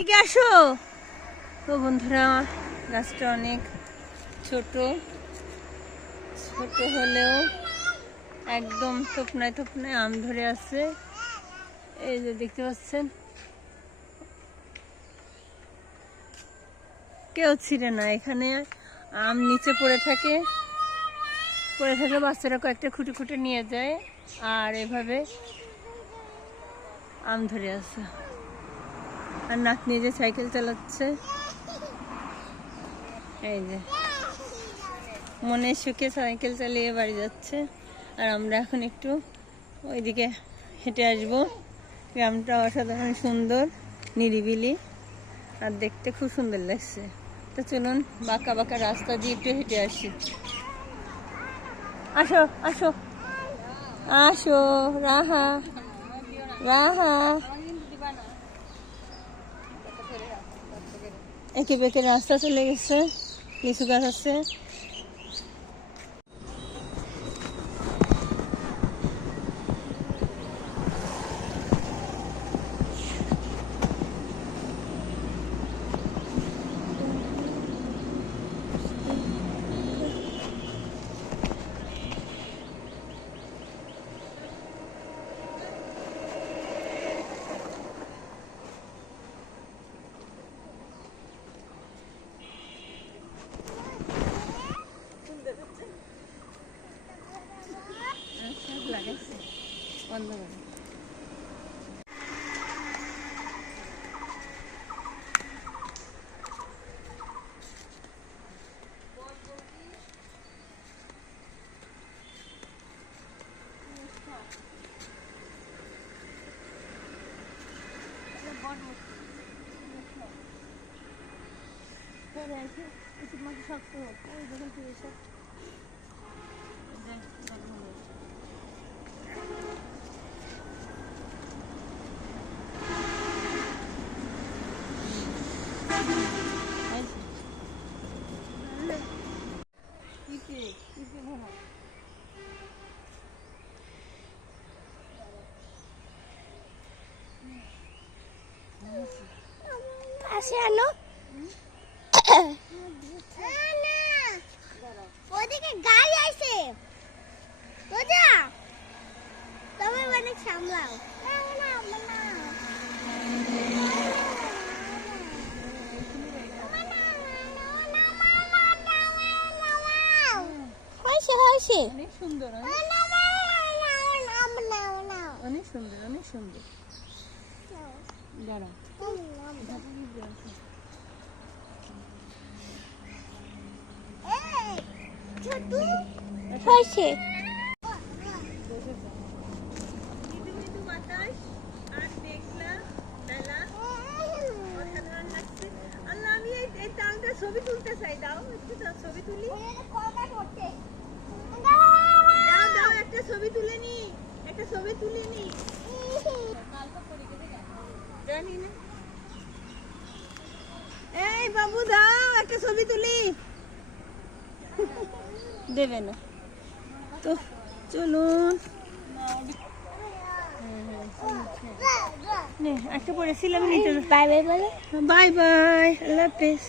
এদিকে আসো। তো বন্ধুরা, গাছটা অনেক ছোট ছোট হলেও একদম থোপনায় থোপনায় আম ধরে আছে। এই যে দেখতে পাচ্ছেন, কেউ ছিঁড়ে না। এখানে আম নিচে পড়ে থাকে, পড়ে থাকলে বাচ্চারা কয়েকটা খুঁটে খুঁটে নিয়ে যায় আর এভাবে আম ধরে আছে। আর নাতনি যে সাইকেল চালাচ্ছে, এই যে মনের সুখে সাইকেল চালিয়ে বাড়ি যাচ্ছে। আর আমরা এখন একটু ওইদিকে হেঁটে আসবো। গ্রামটা অসাধারণ সুন্দর, নিরিবিলি আর দেখতে খুব সুন্দর লাগছে। তো চলুন বাঁকা বাঁকা রাস্তা দিয়ে একটু হেঁটে আসি। আসো আসো আসো রাহা রাহা। একে বেঁকে রাস্তা চলে গেছে, লিচু গাছ আছে। বন্ধ করে শক্ত হচ্ছে ওই যখন ফিরে এসে পাশে আনো। ওদিকে গাড়ি আইছে, রোজা তুমি অনেক সামলাও। অনেক সুন্দর, অনেক সুন্দর, অনেক সুন্দর। দাঁড়া হয়েছে। ছবি তুলতে চাই, দাও একটু ছবি তুলি। দাও দাও একটা ছবি তুলে নি, একটা ছবি তুলে নি। জানি না, এই বাবু দাও একটা ছবি তুলি। দেবে না তো চলুন। একটা পড়েছিলাম। বাই বাই বলে, বাই বাই, আল্লাহ হাফেজ।